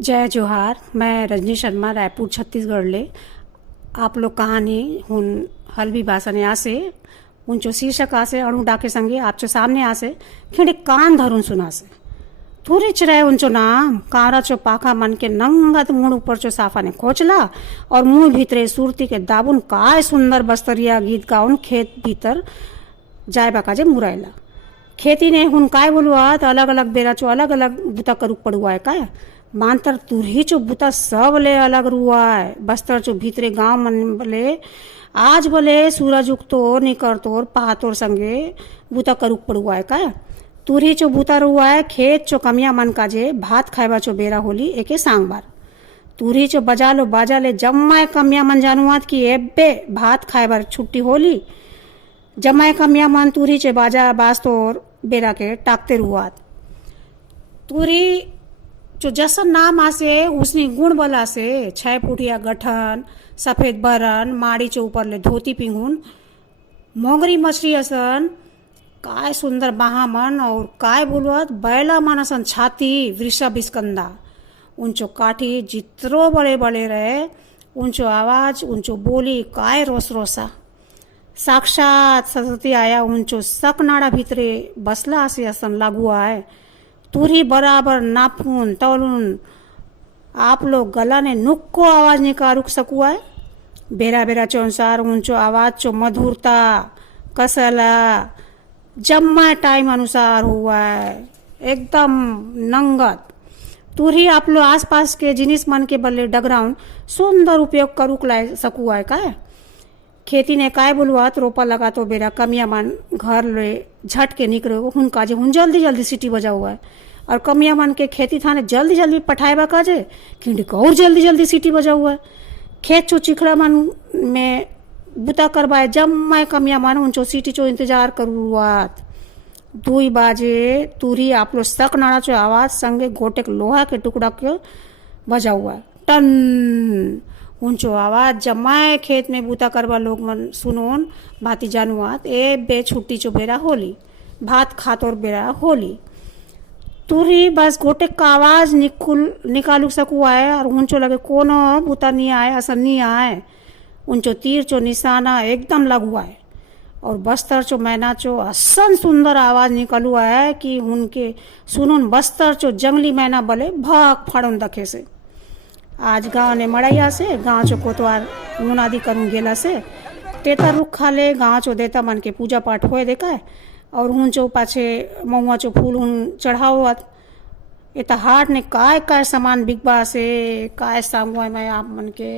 जय जोहार। मैं रजनी शर्मा रायपुर छत्तीसगढ़ ले आप लोग कहानी हुन हलवी भाषण आसे उनचो शीर्षक आसे अणु डाके संगे आपचो सामने आसे खिंडे कान धरून सुनासे थोड़ी चिराए उनचो नाम कारा चो पाखा मन के नंगत मुड़ ऊपर चो साफा ने खोचला और मुंह भीतरे सुरती के दाबुन काय सुंदर बस्तरिया गीत गाउन खेत भीतर जाय बाकाजे मुरायला खेती ने हुन काय बोलुआ तो अलग अलग बेरा चो अलग अलग बुता करू पड़ुआ है काय मानतर तुरही चो बुता सब ले अलग रुआ है बस्तर चो भीतरे गांव मन बले आज बले सूरज उगतोर निकरतोर पहातोर संगे बुता करूक पड़ुआ है काय तुरही चो बुता रुआ है खेत चो कमिया मन काजे भात खाएबा चो बेरा होली एके सांग बार तुरही चो बजालो बाजाले जम्माए कमिया मन जानुआत की एब्बे भात खाएबार छुट्टी होली जमाए कमिया मन तुरही चे बाजा बास्तोर बेरा के टाकते रुआत तुरी जो जसन नाम आसे उसनी गुण बला से 6 फुटिया गठन सफेद बरन माड़ी चो ऊपर ले धोती पिंगुन मोंगरी मछली असन काय सुंदर बाहा मन और काय बोलुआत बैला मन असन छाती वृषभ स्कंदा उनचो काठी जितरो बड़े बड़े रहे उनचो आवाज उनचो बोली काय रोस रोसा साक्षात सरस्वती आया उनचो सकनाड़ा भीतरे बसला आसे असन लागू आए तुरी बराबर नापून तौलून आप लोग गला ने नुक्को आवाज निकाल सकू है बेरा बेरा चो अनुसार उनचो आवाज चो मधुरता कसला जम्मा टाइम अनुसार हुआ है एकदम नंगत तुरी आप लोग आसपास के जिनिस मन के बल्ले डगराउन सुंदर उपयोग करूक लाए सकू है काय खेती ने काय बोलुआत रोपा लगा तो बेरा कमिया मन घर ले झट के निकले हुन काजे हुन जल्दी जल्दी सीटी बजा हुआ है और कमिया मन के खेती थाने जल्दी जल्दी पठाएबा काजे खिंडी को और जल्दी जल्दी सीटी बजा हुआ है खेत चो चिखड़ा मन में बुता करवाए जम्माए कमिया मन उनचो सीटी चो इंतजार करुआत 2 बाजे तुरी आप लोग सक नाड़ा चो आवाज संगे गोटे लोहा के टुकड़ा के बजा हुआ है टन उनचो आवाज जमाए खेत में बूता करवा लोग मन सुनोन भाती जानुआत ए बे छुट्टी चो बेरा होली भात खातोर बेरा होली तुरी बस गोटे का आवाज निकालू सकू आए और उनचो लगे कोनो बूता नहीं आए असन नहीं आए उनचो तीर चो निशाना एकदम लगू आए और बस्तर चो मैना चो असन सुंदर आवाज निकलू आए कि उनके सुनोन बस्तर चो जंगली मैना बले भाग फाड़न दखे से आज गाँव ने मड़ैया से गाँव चो कोतवार ऊन आदि करूँ गेला से तेतर रुख खा ले गाँव चो देता मन के पूजा पाठ होए देखा है और हुन चो पाछे महुआ चो फूल हुन चढ़ावत एता हाट ने काय काय सामान बिकबा से काय सांगुआ मैं आप मन के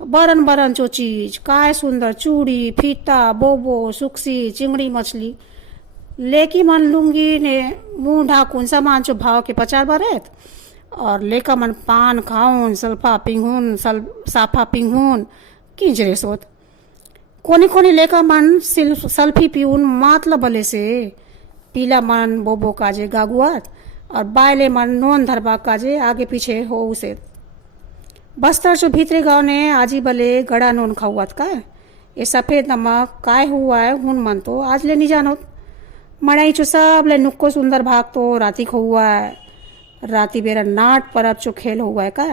बरन बरन चो चीज काय सुंदर चूड़ी फीता बोबो सुक्सी चिंगड़ी मछली लेकी मन लुंगी ने मुंह ढाकुन सामान चो भाव के पचार बरेत और लेका मन पान खाऊन सल्फा पिंगुन साफा पिंगुन किंजरे सोत कोनी कोनी लेका मन सल्फी पीऊन मातला बले से पीला मन बोबो काजे गागुआत और बायले मन नोन धरबा काजे आगे पीछे हो उसे बस्तर चो भीतरे गाँव ने आजी बले गड़ा नोन खाऊआत का ये सफेद नमक काय हुआ है हुन मन तो आज ले नहीं जानो मड़ाई चो सब ले नुक्को सुंदर भाग तो राती खुआ है राती बेरा नाट परब चो खेल हुआ है का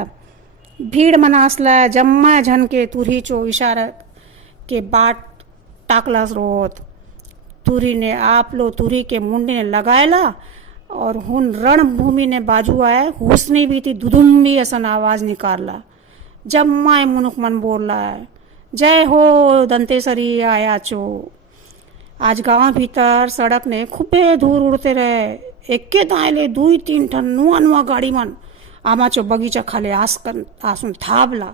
भीड़ मनासला जम्मा झन के तुरही चो इशारा के बाट टाकला रोत तुरी ने आप लो तुरी के मुंडी ने लगाएला और हुन रणभूमि ने बाजू आए हुसनी भी थी दुदुम्बी असन आवाज निकालला जम्माए मुनुक मन बोलला है जय हो दंतेसरी आया चो आज गांव भीतर सड़क ने खूबे दूर उड़ते रहे एके दाएले 2-3 ठन नुआ नुआ गाड़ी मन आमा चो बगीचा खाले आसुन थाबला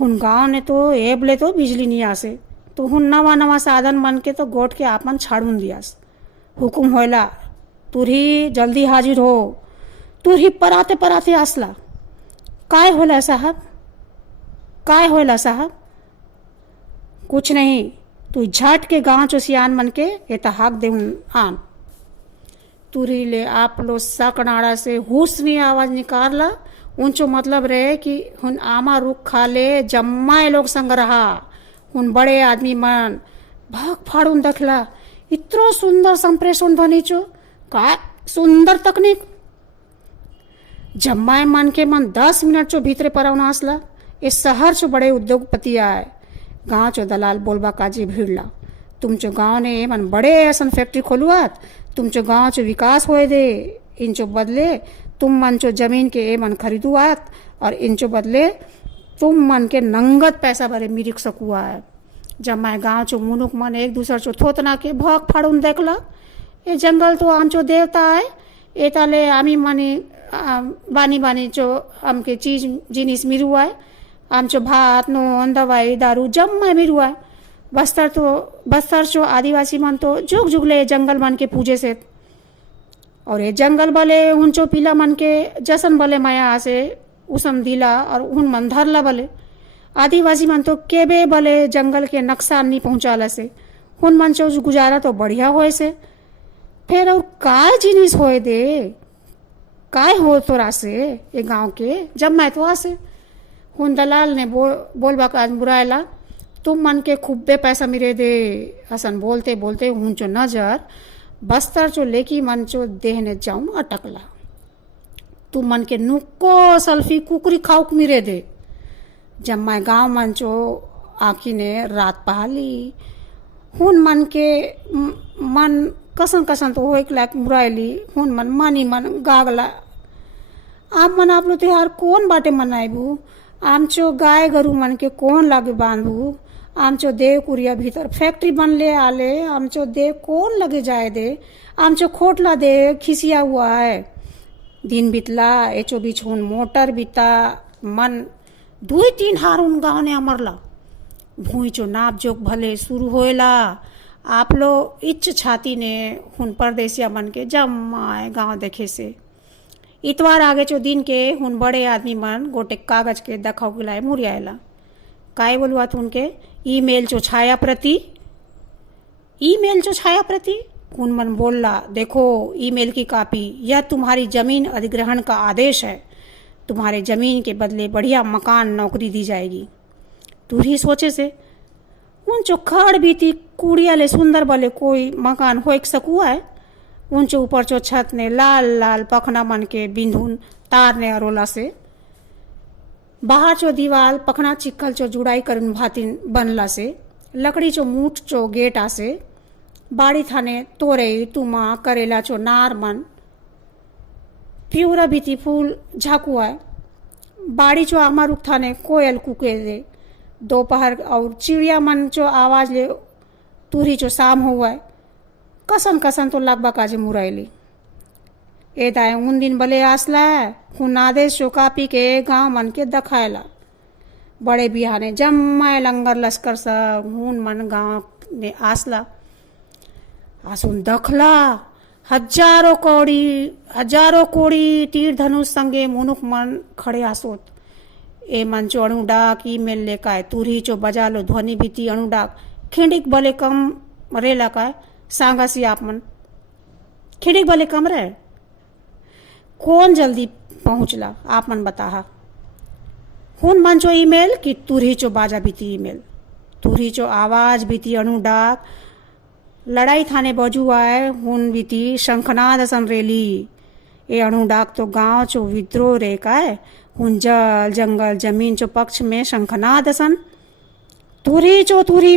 हुन गाँव ने तो एबले तो बिजली नहीं आसे तो हुन नवा नवा साधन मन के तो गोट के आपन छाड़ून दियास हुकुम होयला तुरही जल्दी हाजिर हो तुरही पराते पराते आसला काय होला साहब कुछ नहीं तू झट के गाँव चो सियान मन के एता हाक देउन आन तुरी ले आप लो सकनाड़ा से हुसनी आवाज निकालला उनचो मतलब रहे कि हुन आमा रुख खा ले जम्माए लोग संग रहा हुन बड़े आदमी मन भाग फाड़ून दखला इतरो सुंदर संप्रेषण ध्वनि चो का सुंदर तकनीक जब माय मन के मन 10 मिनट चो भीतरे परवना असला इस शहर चो बड़े उद्योगपति आए गाँव चो दलाल बोलबा काजी भीड़ला तुमचो गाँव ने मन बड़े ऐसा फैक्ट्री खोलुआत तुमचो गाँव चो विकास होए दे इनचो बदले तुम मन चो जमीन के ए मन खरीदुआत और इनचो बदले तुम मन के नंगत पैसा भरे मिरिक सकुआ है। जब मैं गाँव चो मुनुक मन एक दूसर चो थोतना के भौक फाड़ून देखला ये जंगल तो आमचो देवता है ए ताले आमी मानी बानी बानी चो आमके चीज जिनिस मिरुआ है आमचो भात नोन दवाई दारू जम्मा मिरुआ है। बस्तर चो आदिवासी मन तो जुग जुगले जंगल मन के पूजे से और ये जंगल बले उनचो पीला मन के जसन बले माया आसे उसम दिला और उन मन धरला बले आदिवासी मन तो केबे बले जंगल के नक्शा नहीं पहुंचाला से उन मन चो गुजारा तो बढ़िया होए से फिर और काय जिनिस होए दे काय हो तोरा से ये गांव के जब मैं तो आसे हुन दलाल ने बोलबा का बुरायला तुम मन के खूबे पैसा मिरे दे हसन बोलते बोलते हुन चो नजर बस्तर चो लेकी मन चो देहने जाऊं अटकला तुम मन के नुक्को सल्फी कुकरी खाउक मिरे दे जब मैं गांव मन चो आखी ने रात पहाली हुन मन के मन कसन कसन तो हो लायक मुरायली हुन मन मानी मन गागला आप मन आप लो त्योहार कौन बाटे मनाइबू आमचो गाय गरु मन के कौन लागे बांधू आमचो देव कुरिया भीतर फैक्ट्री बनले आले आमचो देव कौन लगे जाए दे आमचो खोटला दे खिसिया हुआ है दिन बितला एचो बीच हुन मोटर बीता मन 2-3 हार उन गाँव ने अमरला भूई चो नाप जोक भले शुरू होएला आप लो इच्छ छाती ने हुन परदेसिया मन के जम्माए गाँव देखे से इतवार आगे चो दिन के हुन बड़े आदमी मन गोटे कागज के दखाव गिलाए मुरियाला काय बोलुआ तुन के ईमेल चो छाया प्रति हुन मन बोलला देखो ईमेल की कॉपी यह तुम्हारी जमीन अधिग्रहण का आदेश है तुम्हारे जमीन के बदले बढ़िया मकान नौकरी दी जाएगी। तू ही सोचे से उन चो खड़ बीती कुड़िया ले सुंदर बले कोई मकान हो एक सकुआ है उनचो ऊपर चो छत ने लाल लाल पखना मन के बिंधुन तार ने अरोला से बाहर चो दीवाल पखना चिक्कल चो जुड़ाई करन भातिन बनला से लकड़ी चो मूठ चो गेट आसे बाड़ी थाने तोरे तुमा करेला चो नार मन प्यूरा बीती फूल झाकुआ बाड़ी चो आमा रुख थाने कोयल कुके दे दोपहर और चिड़िया मन चो आवाज ले तुरी चो शाम हुआ है कसन कसन तो लगभग काजे मुराइली ए दाए उन दिन बले आसला हुन आदेश चो कापी के गांव मन के दखायला बड़े बिहाने जम्माए लंगर लश्कर सब हुन मन गांव ने आसला आसुन दखला हजारों कोड़ी तीर धनुष संगे मुनुक मन खड़े आसोत ए मन चो अणु डाक ईमेल ले काय तुरी चो बजा लो ध्वनि बीती अणु डाक खिंडिक बले कम रेला काय सांगा सी आप मन खिंडिक बले कम रहे कौन जल्दी पहुंचला आप मन बताहा हुन मन चो ईमेल कि तुरी चो बाजा बीती ईमेल तुरी चो आवाज बीती अणु डाक लड़ाई थाने बजू आए हुन बीती शंखनाद सन रेली ए अणु डाक तो गांव चो विद्रोह रे काय हुन जल जंगल जमीन चो पक्ष में शंखनाद सन तुरी चो तुरी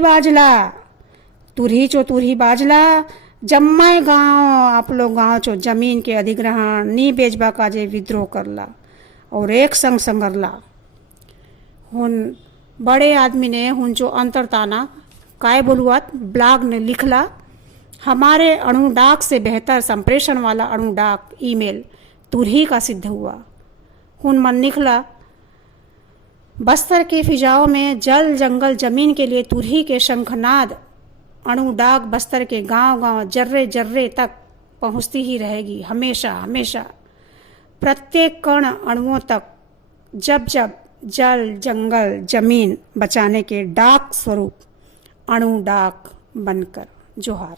बाजला जम्माए गांव आप लोग गांव चो जमीन के अधिग्रहण नी बेचबा का जे विद्रोह करला और एक संग संगरला हुन बड़े आदमी ने हुन चो अंतरताना काय बोलुआत ब्लॉग ने लिखला हमारे अणु डाक से बेहतर संप्रेषण वाला अणु डाक ईमेल तुरही का सिद्ध हुआ। हुन मन निकला बस्तर के फिजाओं में जल जंगल जमीन के लिए तुरही के शंखनाद अणु डाक बस्तर के गांव गांव जर्रे जर्रे तक पहुंचती ही रहेगी हमेशा हमेशा प्रत्येक कण अणुओं तक जब जब जल जंगल जमीन बचाने के डाक स्वरूप अणु डाक बनकर। जोहार।